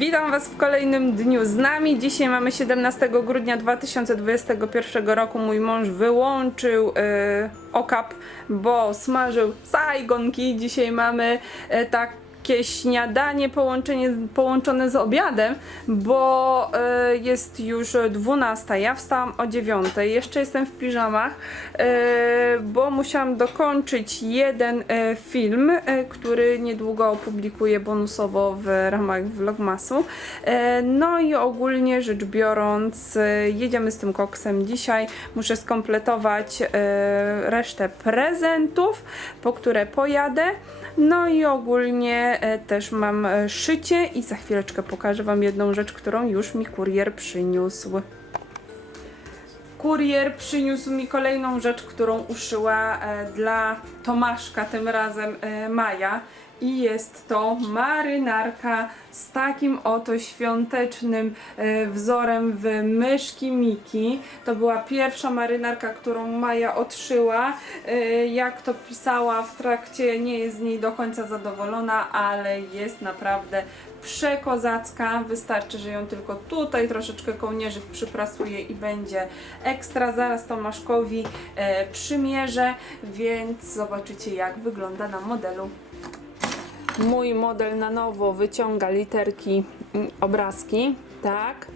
Witam Was w kolejnym dniu z nami. Dzisiaj mamy 17 grudnia 2021 roku. Mój mąż wyłączył yy, okap, bo smażył sajgonki. Dzisiaj mamy yy, śniadanie połączenie, połączone z obiadem, bo yy, jest już 12. Ja wstałam o 9. Jeszcze jestem w piżamach, yy, bo musiałam dokończyć jeden yy, film, yy, który niedługo opublikuję bonusowo w ramach vlogmasu. E, No i ogólnie rzecz biorąc, e, jedziemy z tym koksem dzisiaj. Muszę skompletować e, resztę prezentów, po które pojadę. No i ogólnie e, też mam e, szycie i za chwileczkę pokażę Wam jedną rzecz, którą już mi kurier przyniósł. Kurier przyniósł mi kolejną rzecz, którą uszyła e, dla Tomaszka, tym razem Maja. I jest to marynarka z takim oto świątecznym e, wzorem w myszki Miki. To była pierwsza marynarka, którą Maja odszyła. E, jak to pisała w trakcie, nie jest z niej do końca zadowolona, ale jest naprawdę przekozacka. Wystarczy, że ją tylko tutaj troszeczkę kołnierzyk przyprasuje i będzie ekstra. Zaraz Tomaszkowi e, przymierzę, więc zobaczycie jak wygląda na modelu. Mój model na nowo wyciąga literki, mm, obrazki, tak.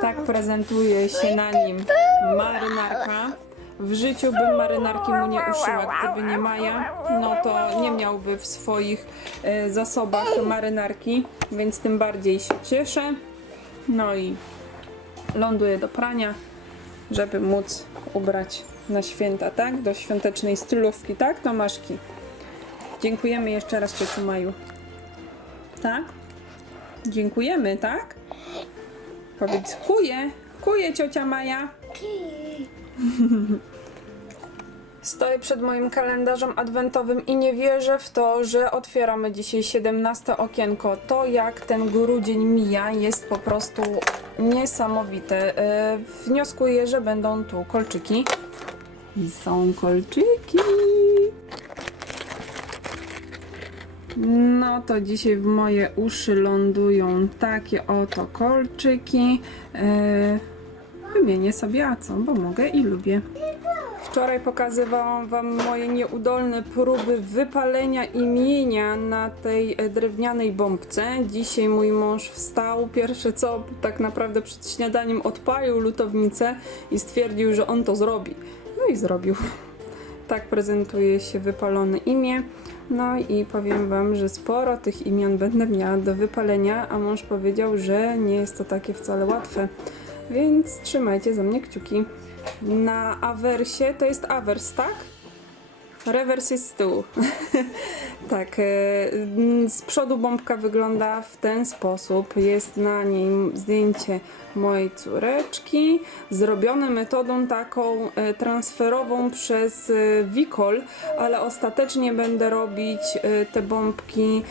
Tak prezentuje się na nim marynarka. W życiu bym marynarki mu nie uszyła, gdyby nie Maja, no to nie miałby w swoich e, zasobach marynarki, więc tym bardziej się cieszę. No i ląduję do prania, żeby móc ubrać na święta, tak? Do świątecznej stylówki, tak Tomaszki? Dziękujemy jeszcze raz ciociu Maju. Tak? Dziękujemy, tak? Powiedz kuje, kuje ciocia Maja. Stoję przed moim kalendarzem adwentowym i nie wierzę w to, że otwieramy dzisiaj 17 okienko. To jak ten grudzień mija jest po prostu niesamowite. Yy, wnioskuję, że będą tu kolczyki. I są kolczyki. No to dzisiaj w moje uszy lądują takie oto kolczyki. Yy, wymienię sobie a co, bo mogę i lubię. Wczoraj pokazywałam Wam moje nieudolne próby wypalenia imienia na tej e, drewnianej bombce. Dzisiaj mój mąż wstał, pierwsze co tak naprawdę przed śniadaniem odpalił lutownicę i stwierdził, że on to zrobi. No i zrobił. Tak prezentuje się wypalone imię. No i powiem Wam, że sporo tych imion będę miała do wypalenia, a mąż powiedział, że nie jest to takie wcale łatwe. Więc trzymajcie za mnie kciuki. Na awersie to jest awers, tak? Rewers jest z tyłu. tak, e, mm, z przodu bombka wygląda w ten sposób. Jest na niej zdjęcie mojej córeczki, zrobione metodą taką e, transferową przez e, Wikol, ale ostatecznie będę robić te bombki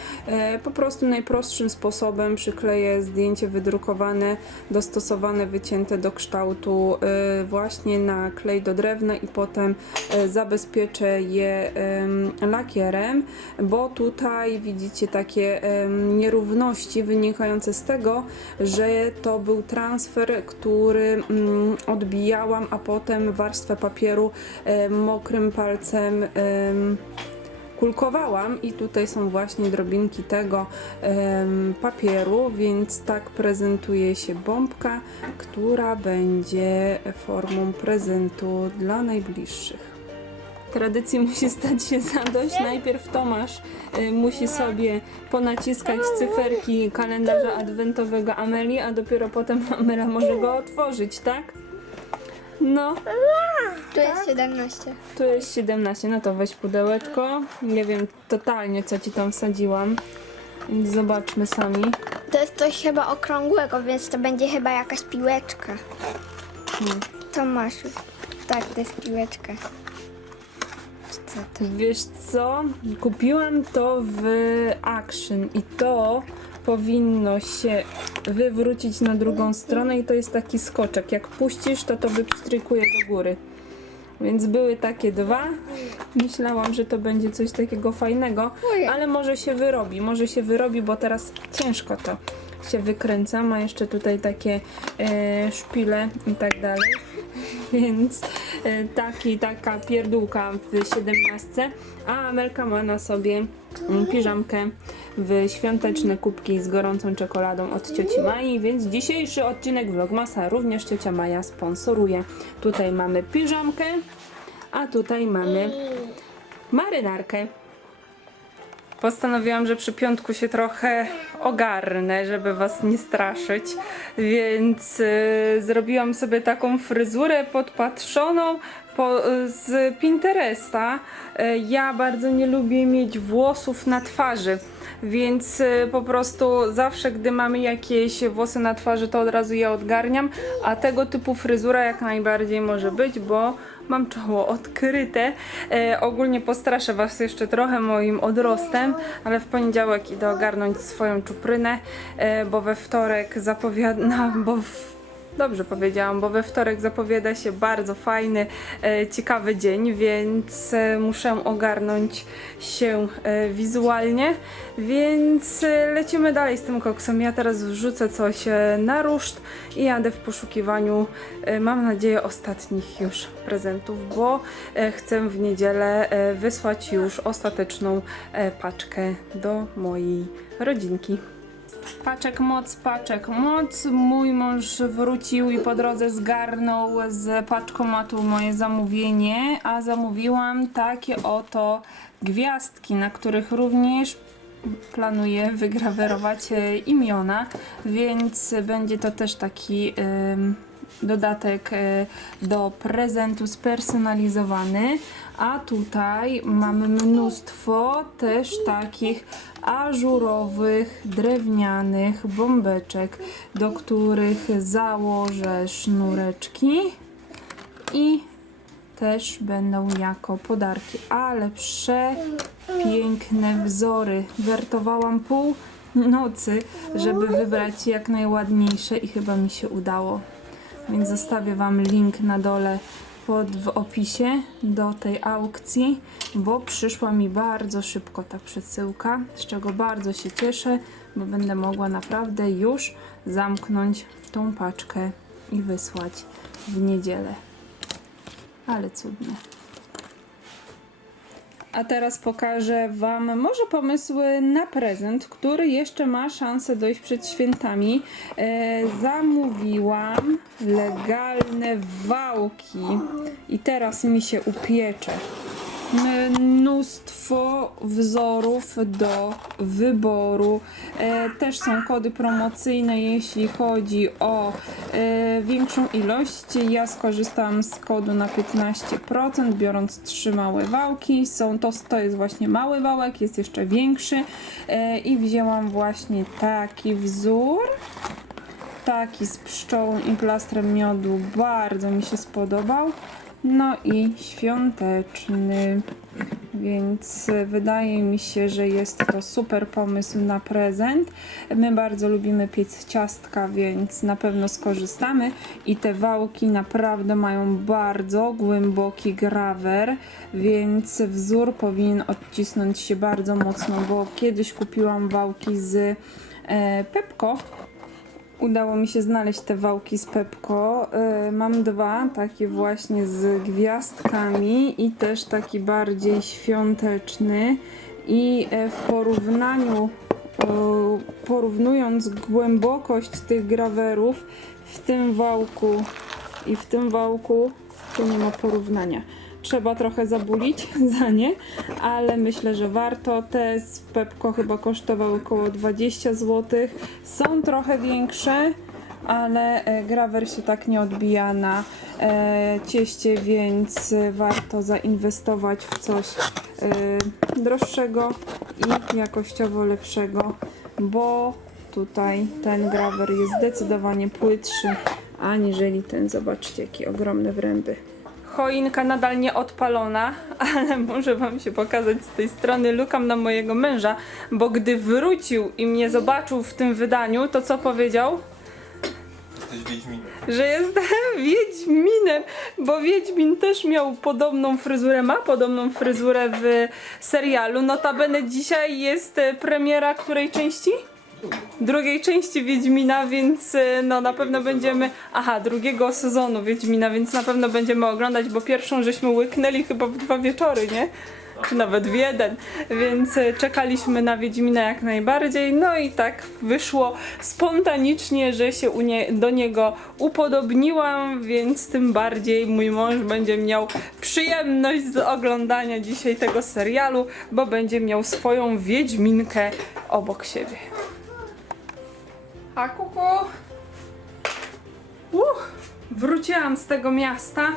po prostu najprostszym sposobem. Przykleję zdjęcie wydrukowane, dostosowane, wycięte do kształtu właśnie na klej do drewna i potem zabezpieczę je em, lakierem, bo tutaj widzicie takie nierówności wynikające z tego, że to był transfer, który mm, odbijałam, a potem warstwę papieru mokrym palcem em, kulkowałam i tutaj są właśnie drobinki tego papieru, więc tak prezentuje się bombka, która będzie formą prezentu dla najbliższych. Tradycji musi stać się zadość. Najpierw Tomasz y, musi sobie ponaciskać cyferki kalendarza adwentowego Ameli, a dopiero potem Amela może go otworzyć, tak? No, Tu jest 17. tu jest 17, no to weź pudełeczko. Nie wiem totalnie co ci tam wsadziłam, więc zobaczmy sami. To jest coś chyba okrągłego, więc to będzie chyba jakaś piłeczka. Hmm. To masz. Tak, to jest piłeczka. Wiesz co? Kupiłam to w Action i to powinno się wywrócić na drugą stronę i to jest taki skoczek. Jak puścisz, to to wypstrykuje do góry. Więc były takie dwa. Myślałam, że to będzie coś takiego fajnego, Ojej. ale może się wyrobi. Może się wyrobi, bo teraz ciężko to się wykręca. Ma jeszcze tutaj takie e, szpile i tak dalej. Więc e, taki, taka pierdółka w 17. A Amelka ma na sobie mm, piżamkę w świąteczne kubki z gorącą czekoladą od cioci Mai, więc dzisiejszy odcinek Vlogmasa również ciocia Maja sponsoruje. Tutaj mamy piżamkę, a tutaj mamy marynarkę. Postanowiłam, że przy piątku się trochę ogarnę, żeby was nie straszyć, więc y, zrobiłam sobie taką fryzurę podpatrzoną po, z Pinteresta. Y, ja bardzo nie lubię mieć włosów na twarzy. Więc y, po prostu zawsze, gdy mamy jakieś włosy na twarzy, to od razu je odgarniam, a tego typu fryzura jak najbardziej może być, bo mam czoło odkryte. E, ogólnie postraszę Was jeszcze trochę moim odrostem, ale w poniedziałek idę ogarnąć swoją czuprynę, e, bo we wtorek zapowiada, bo w, Dobrze powiedziałam, bo we wtorek zapowiada się bardzo fajny, e, ciekawy dzień, więc e, muszę ogarnąć się e, wizualnie, więc lecimy dalej z tym koksem. Ja teraz wrzucę coś na ruszt i jadę w poszukiwaniu, mam nadzieję, ostatnich już prezentów, bo chcę w niedzielę wysłać już ostateczną paczkę do mojej rodzinki. Paczek moc, paczek moc. Mój mąż wrócił i po drodze zgarnął z paczkomatu moje zamówienie, a zamówiłam takie oto gwiazdki, na których również planuję wygrawerować e, imiona, więc będzie to też taki em, dodatek e, do prezentu spersonalizowany. A tutaj mamy mnóstwo też takich ażurowych, drewnianych bombeczek, do których założę sznureczki i też będą jako podarki, ale przepiękne wzory. Wertowałam pół nocy, żeby wybrać jak najładniejsze i chyba mi się udało. Więc zostawię Wam link na dole pod, w opisie do tej aukcji, bo przyszła mi bardzo szybko ta przesyłka, z czego bardzo się cieszę, bo będę mogła naprawdę już zamknąć tą paczkę i wysłać w niedzielę. Ale cudne. A teraz pokażę Wam może pomysły na prezent, który jeszcze ma szansę dojść przed świętami. E, zamówiłam legalne wałki i teraz mi się upiecze. Mnóstwo wzorów do wyboru. E, też są kody promocyjne, jeśli chodzi o e, większą ilość. Ja skorzystałam z kodu na 15%, biorąc trzy małe wałki. Są to, to jest właśnie mały wałek, jest jeszcze większy. E, I wzięłam właśnie taki wzór taki z pszczołą i plastrem miodu bardzo mi się spodobał. No i świąteczny, więc wydaje mi się, że jest to super pomysł na prezent. My bardzo lubimy piec ciastka, więc na pewno skorzystamy. I te wałki naprawdę mają bardzo głęboki grawer, więc wzór powinien odcisnąć się bardzo mocno, bo kiedyś kupiłam wałki z e, Pepko udało mi się znaleźć te wałki z Pepko. Y, mam dwa, takie właśnie z gwiazdkami i też taki bardziej świąteczny. I e, w porównaniu, porównując głębokość tych grawerów w tym wałku i w tym wałku, to nie ma porównania. Trzeba trochę zabulić za nie, ale myślę, że warto. Te z Pepko chyba kosztowały około 20 zł. Są trochę większe, ale e, grawer się tak nie odbija na e, cieście, więc warto zainwestować w coś e, droższego i jakościowo lepszego, bo tutaj ten grawer jest zdecydowanie płytszy aniżeli ten. Zobaczcie, jakie ogromne wręby. Choinka nadal nie odpalona, ale może wam się pokazać z tej strony. Lukam na mojego męża, bo gdy wrócił i mnie zobaczył w tym wydaniu, to co powiedział? Jesteś Wiedźminem. że jestem Wiedźminem, bo Wiedźmin też miał podobną fryzurę, ma podobną fryzurę w serialu. Notabene dzisiaj jest premiera której części? Drugiej części Wiedźmina, więc e, no na pewno będziemy, aha, drugiego sezonu Wiedźmina, więc na pewno będziemy oglądać, bo pierwszą żeśmy łyknęli chyba w dwa wieczory, nie? Czy nawet w jeden, więc e, czekaliśmy na Wiedźmina jak najbardziej, no i tak wyszło spontanicznie, że się nie, do niego upodobniłam, więc tym bardziej mój mąż będzie miał przyjemność z oglądania dzisiaj tego serialu, bo będzie miał swoją Wiedźminkę obok siebie. A kuku! Uch, wróciłam z tego miasta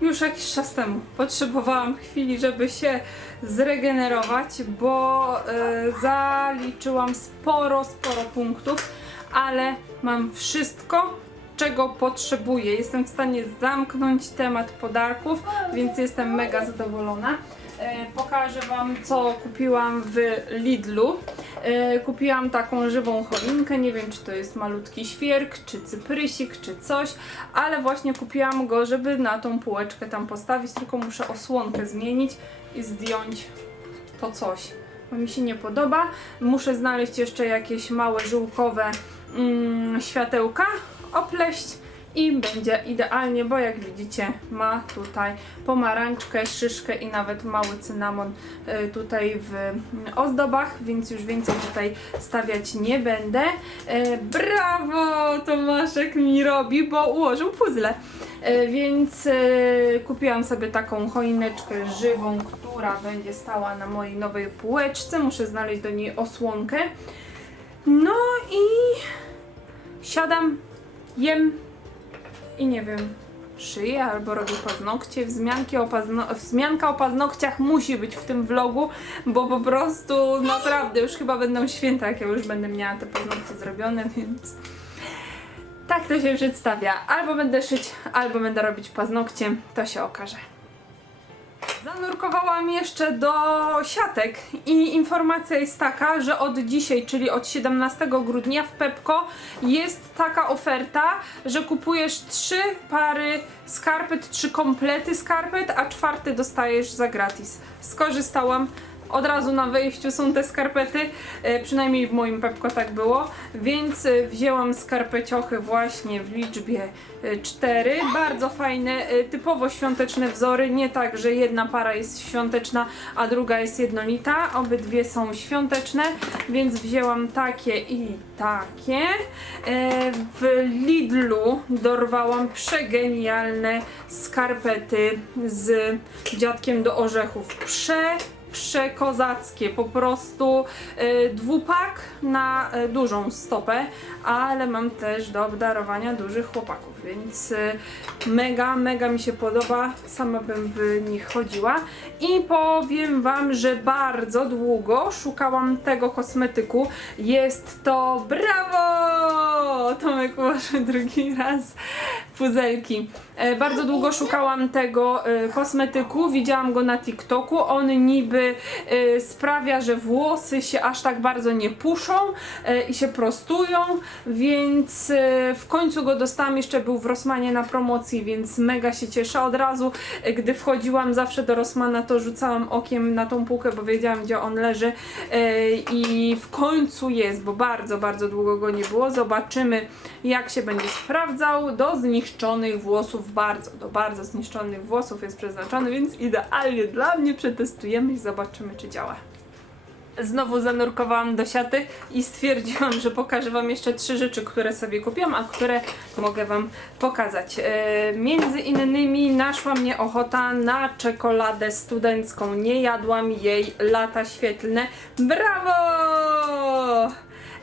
już jakiś czas temu. Potrzebowałam chwili, żeby się zregenerować, bo e, zaliczyłam sporo, sporo punktów, ale mam wszystko, czego potrzebuję. Jestem w stanie zamknąć temat podarków, więc jestem mega zadowolona. E, Pokażę Wam, co kupiłam w Lidlu. E, Kupiłam taką żywą choinkę, nie wiem czy to jest malutki świerk, czy cyprysik, czy coś, ale właśnie kupiłam go, żeby na tą półeczkę tam postawić, tylko muszę osłonkę zmienić i zdjąć to coś, bo mi się nie podoba. Muszę znaleźć jeszcze jakieś małe żółkowe mm, światełka, opleść i będzie idealnie, bo jak widzicie ma tutaj pomarańczkę, szyszkę i nawet mały cynamon y, tutaj w mm, ozdobach, więc już więcej tutaj stawiać nie będę. E, Brawo! Tomaszek mi robi, bo ułożył puzzle. E, Więc e, kupiłam sobie taką choineczkę żywą, która będzie stała na mojej nowej półeczce. Muszę znaleźć do niej osłonkę. No i siadam, jem i nie wiem, szyję albo robię paznokcie. Wzmianki o pazno- wzmianka o paznokciach musi być w tym vlogu, bo po prostu naprawdę już chyba będą święta, jak ja już będę miała te paznokcie zrobione, więc tak to się przedstawia. Albo będę szyć, albo będę robić paznokcie, to się okaże. Zanurkowałam jeszcze do siatek i informacja jest taka, że od dzisiaj, czyli od 17 grudnia w Pepko jest taka oferta, że kupujesz trzy pary skarpet, trzy komplety skarpet, a czwarty dostajesz za gratis. Skorzystałam. Od razu na wejściu są te skarpety, e, przynajmniej w moim Pepko tak było, więc e, wzięłam skarpeciochy właśnie w liczbie e, cztery. Bardzo fajne, e, typowo świąteczne wzory, nie tak, że jedna para jest świąteczna, a druga jest jednolita. Obydwie są świąteczne, więc wzięłam takie i takie. E, W Lidlu dorwałam przegenialne skarpety z dziadkiem do orzechów. Prze przekozackie, po prostu e, dwupak na e, dużą stopę, ale mam też do obdarowania dużych chłopaków, więc e, mega, mega mi się podoba, sama bym w nich chodziła i powiem Wam, że bardzo długo szukałam tego kosmetyku, jest to brawo! Tomek ułożył drugi raz puzelki. E, bardzo długo szukałam tego e, kosmetyku, widziałam go na TikToku. On niby e, sprawia, że włosy się aż tak bardzo nie puszą i się prostują, więc w końcu go dostałam. Jeszcze był w Rossmanie na promocji, więc mega się cieszę. Od razu, e, gdy wchodziłam zawsze do Rossmana, to rzucałam okiem na tą półkę, bo wiedziałam, gdzie on leży e, i w końcu jest, bo bardzo, bardzo długo go nie było. Zobaczymy, jak się będzie sprawdzał. Do zniszczonych włosów, bardzo, do bardzo zniszczonych włosów jest przeznaczony, więc idealnie dla mnie przetestujemy i zobaczymy, czy działa. Znowu zanurkowałam do siaty i stwierdziłam, że pokażę Wam jeszcze trzy rzeczy, które sobie kupiłam, a które mogę Wam pokazać. E, między innymi naszła mnie ochota na czekoladę studencką. Nie jadłam jej lata świetlne. Brawo!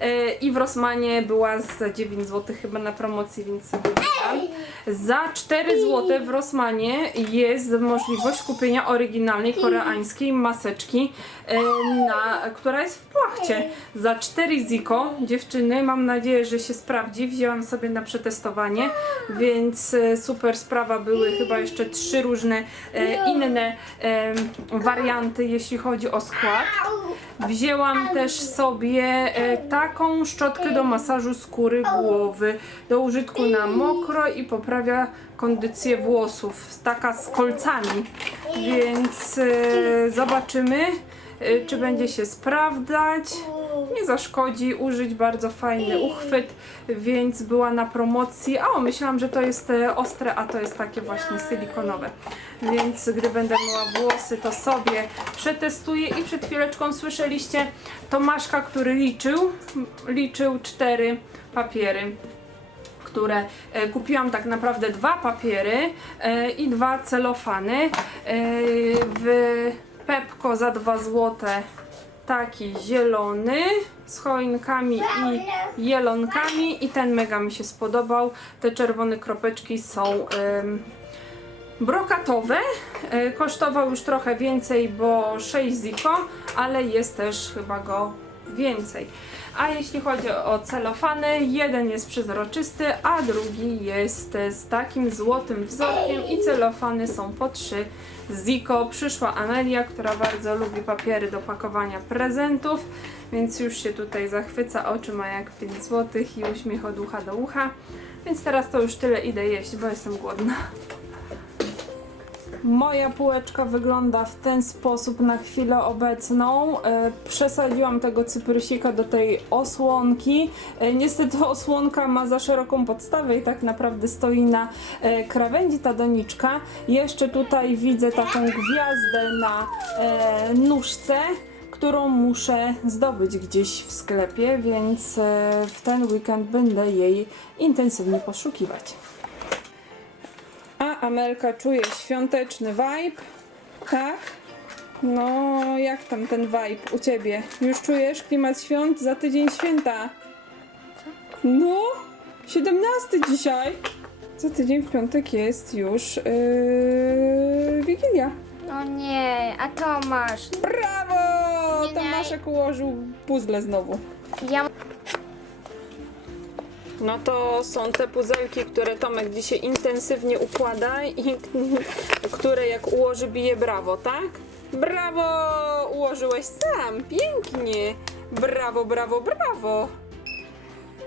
E, I w Rossmanie była za 9 zł chyba na promocji, więc sobie wzięłam. Za 4 zł w Rossmanie jest możliwość kupienia oryginalnej koreańskiej maseczki, e, na, która jest w płachcie. Za 4 ziko, dziewczyny, mam nadzieję, że się sprawdzi. Wzięłam sobie na przetestowanie, więc e, super sprawa. Były chyba jeszcze trzy różne e, inne warianty, jeśli chodzi o skład. Wzięłam też sobie taką szczotkę do masażu skóry głowy do użytku na mokro i poprawia kondycję włosów. Taka z kolcami. Więc e, zobaczymy, e, czy będzie się sprawdzać. nie zaszkodzi użyć bardzo fajny uchwyt, więc była na promocji. O, myślałam, że to jest e, ostre, a to jest takie właśnie silikonowe. Więc gdy będę miała włosy, to sobie przetestuję i przed chwileczką słyszeliście Tomaszka, który liczył, liczył cztery papiery które e, kupiłam tak naprawdę dwa papiery e, i dwa celofany e, w Pepko za 2 złote taki zielony z choinkami i jelonkami. I ten mega mi się spodobał. Te czerwone kropeczki są brokatowe. Kosztował już trochę więcej bo 6 ziko ale jest też chyba go więcej a jeśli chodzi o celofany, jeden jest przezroczysty, a drugi jest z takim złotym wzorkiem i celofany są po trzy. Ziko przyszła Amelia, która bardzo lubi papiery do pakowania prezentów, więc już się tutaj zachwyca, oczy ma jak 5 zł i uśmiech od ucha do ucha. Więc teraz to już tyle idę jeść, bo jestem głodna. Moja półeczka wygląda w ten sposób na chwilę obecną. E, przesadziłam tego cyprysika do tej osłonki. E, niestety osłonka ma za szeroką podstawę i tak naprawdę stoi na e, krawędzi ta doniczka. Jeszcze tutaj widzę taką gwiazdę na nóżce którą muszę zdobyć gdzieś w sklepie, więc w ten weekend będę jej intensywnie poszukiwać. Amelka czuje świąteczny vibe. Tak? No, jak tam ten vibe u ciebie? Już czujesz klimat świąt? Za tydzień święta. No, 17 dzisiaj. Za tydzień w piątek jest już yy, Wigilia. No nie, a Tomasz, Brawo! Nie Tomaszek ułożył puzzle znowu. ja No to są te puzelki, które Tomek dzisiaj intensywnie układa i które jak ułoży bije brawo, tak? Brawo! Ułożyłeś sam, pięknie! Brawo, brawo, brawo!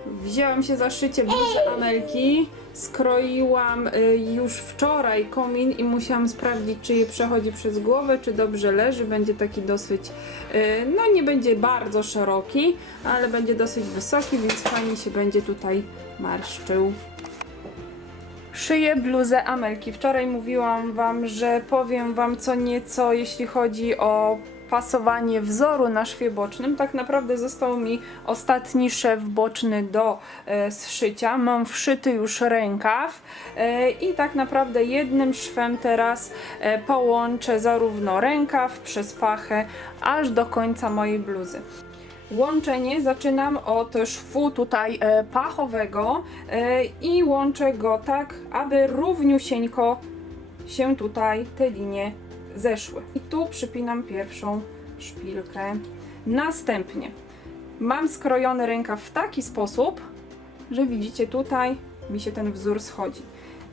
Wzięłam się za szycie bluzy Amelki. Skroiłam y, już wczoraj komin i musiałam sprawdzić, czy je przechodzi przez głowę, czy dobrze leży. Będzie taki dosyć, y, no nie będzie bardzo szeroki, ale będzie dosyć wysoki, więc fajnie się będzie tutaj marszczył. Szyję bluzę Amelki. Wczoraj mówiłam Wam, że powiem Wam co nieco, jeśli chodzi o pasowanie wzoru na szwie bocznym. Tak naprawdę został mi ostatni szef boczny do e, zszycia. Mam wszyty już rękaw e, i tak naprawdę jednym szwem teraz e, połączę zarówno rękaw przez pachę, aż do końca mojej bluzy. Łączenie zaczynam od szwu tutaj e, pachowego e, i łączę go tak, aby równiusieńko się tutaj te linie zeszły. I tu przypinam pierwszą szpilkę. Następnie mam skrojony rękaw w taki sposób, że widzicie tutaj mi się ten wzór schodzi.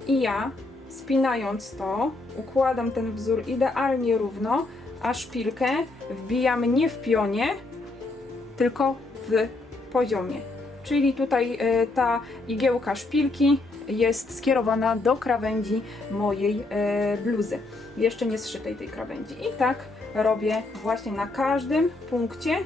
I ja spinając to układam ten wzór idealnie równo, a szpilkę wbijam nie w pionie, tylko w poziomie. Czyli tutaj e, ta igiełka szpilki jest skierowana do krawędzi mojej e, bluzy. Jeszcze nie zszytej tej krawędzi. I tak robię właśnie na każdym punkcie,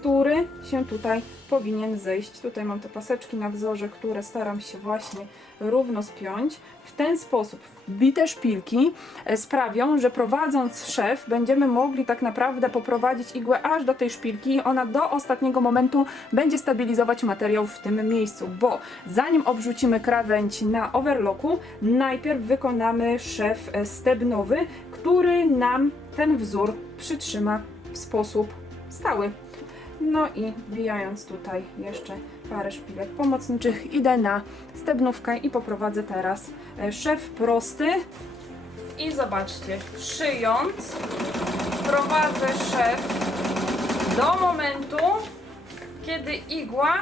który się tutaj powinien zejść. Tutaj mam te paseczki na wzorze, które staram się właśnie równo spiąć. W ten sposób wbite szpilki e, sprawią, że prowadząc szef będziemy mogli tak naprawdę poprowadzić igłę aż do tej szpilki i ona do ostatniego momentu będzie stabilizować materiał w tym miejscu, bo zanim obrzucimy krawędź na overlocku, najpierw wykonamy szef e, stebnowy, który nam ten wzór przytrzyma w sposób stały. No i wbijając tutaj jeszcze parę szpilek pomocniczych, idę na stebnówkę i poprowadzę teraz e, szef prosty. I zobaczcie, szyjąc, prowadzę szef do momentu, kiedy igła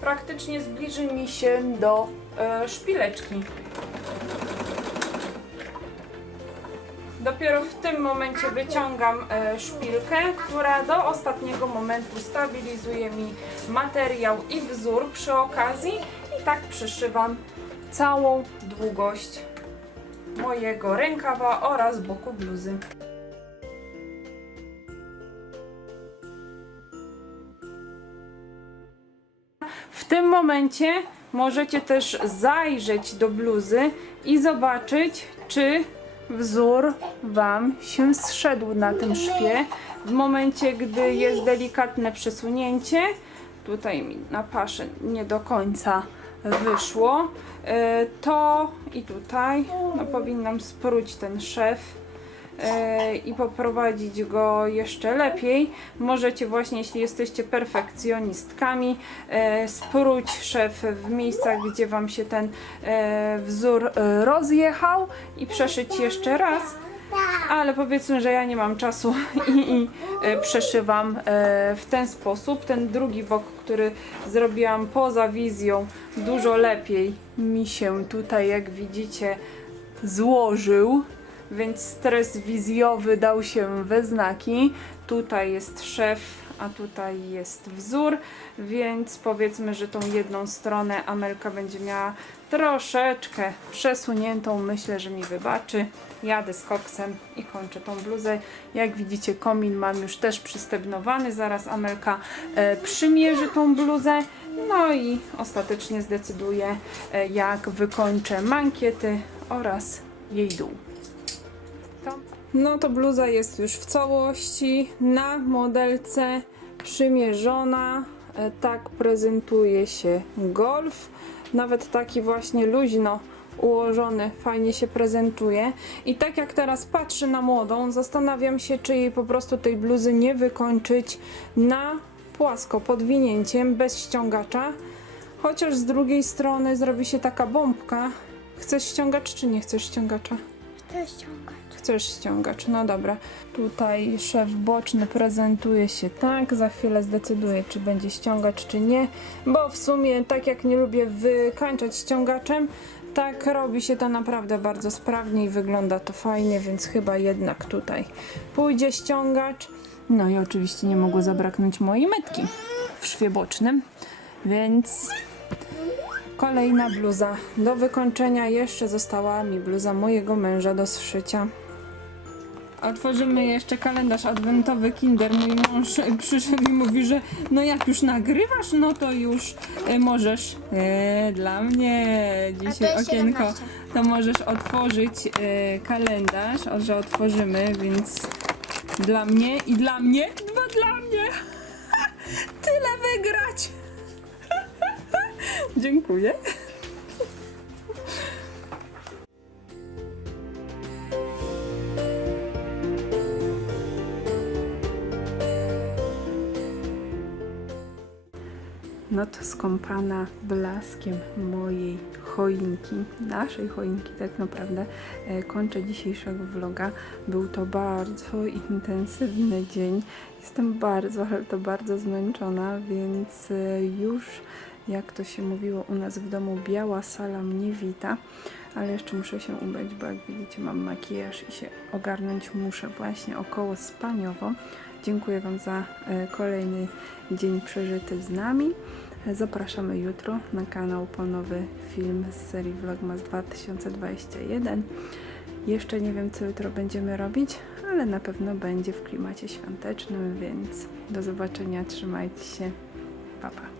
praktycznie zbliży mi się do e, szpileczki. Dopiero w tym momencie wyciągam e, szpilkę, która do ostatniego momentu stabilizuje mi materiał i wzór przy okazji i tak przyszywam całą długość mojego rękawa oraz boku bluzy. tym momencie możecie też zajrzeć do bluzy i zobaczyć, czy wzór Wam się zszedł na tym szwie. W momencie, gdy jest delikatne przesunięcie, tutaj mi na paszę nie do końca wyszło, e, to i tutaj no, powinnam spróć ten szef e, i poprowadzić go jeszcze lepiej. Możecie właśnie, jeśli jesteście perfekcjonistkami, e, spróć szef w miejscach, gdzie Wam się ten e, wzór e, rozjechał i przeszyć jeszcze raz. Ale powiedzmy, że ja nie mam czasu i, i e, przeszywam e, w ten sposób. Ten drugi bok, który zrobiłam poza wizją, dużo lepiej mi się tutaj, jak widzicie, złożył. Więc stres wizjowy dał się we znaki. Tutaj jest szef, a tutaj jest wzór, więc powiedzmy, że tą jedną stronę Amelka będzie miała troszeczkę przesuniętą. Myślę, że mi wybaczy. Jadę z koksem i kończę tą bluzę. Jak widzicie, komin mam już też przystebnowany. Zaraz Amelka e, przymierzy tą bluzę. No i ostatecznie zdecyduję, e, jak wykończę mankiety oraz jej dół. No to bluza jest już w całości na modelce przymierzona. E, Tak prezentuje się golf. Nawet taki właśnie luźno ułożony, fajnie się prezentuje. I tak jak teraz patrzę na młodą, zastanawiam się, czy jej po prostu tej bluzy nie wykończyć na płasko, podwinięciem, bez ściągacza. Chociaż z drugiej strony zrobi się taka bombka. Chcesz ściągacz, czy nie chcesz ściągacza? To ściągać. Chcesz ściągacz, no dobra. Tutaj szef boczny prezentuje się tak, za chwilę zdecyduję, czy będzie ściągacz, czy nie, bo w sumie tak jak nie lubię wykańczać ściągaczem, tak robi się to naprawdę bardzo sprawnie i wygląda to fajnie, więc chyba jednak tutaj pójdzie ściągacz. No i oczywiście nie mogło zabraknąć mojej metki w szwie bocznym, więc Kolejna bluza do wykończenia. Jeszcze została mi bluza mojego męża do zszycia. Otworzymy jeszcze kalendarz adwentowy Kinder. Mój mąż przyszedł i mówi, że no jak już nagrywasz, no to już e, możesz e, dla mnie dzisiaj jest okienko. 17. To możesz otworzyć e, kalendarz, o, że otworzymy, więc dla mnie i dla mnie, dwa dla mnie. Tyle wygrać. Dziękuję. Not skąpana blaskiem mojej choinki, naszej choinki tak naprawdę, e, kończę dzisiejszego vloga. Był to bardzo intensywny dzień. Jestem bardzo, ale to bardzo zmęczona, więc e, już jak to się mówiło u nas w domu, biała sala mnie wita, ale jeszcze muszę się ubrać, bo jak widzicie mam makijaż i się ogarnąć muszę właśnie około spaniowo. Dziękuję Wam za e, kolejny dzień przeżyty z nami. Zapraszamy jutro na kanał po nowy film z serii Vlogmas 2021. Jeszcze nie wiem, co jutro będziemy robić, ale na pewno będzie w klimacie świątecznym, więc do zobaczenia, trzymajcie się, pa pa.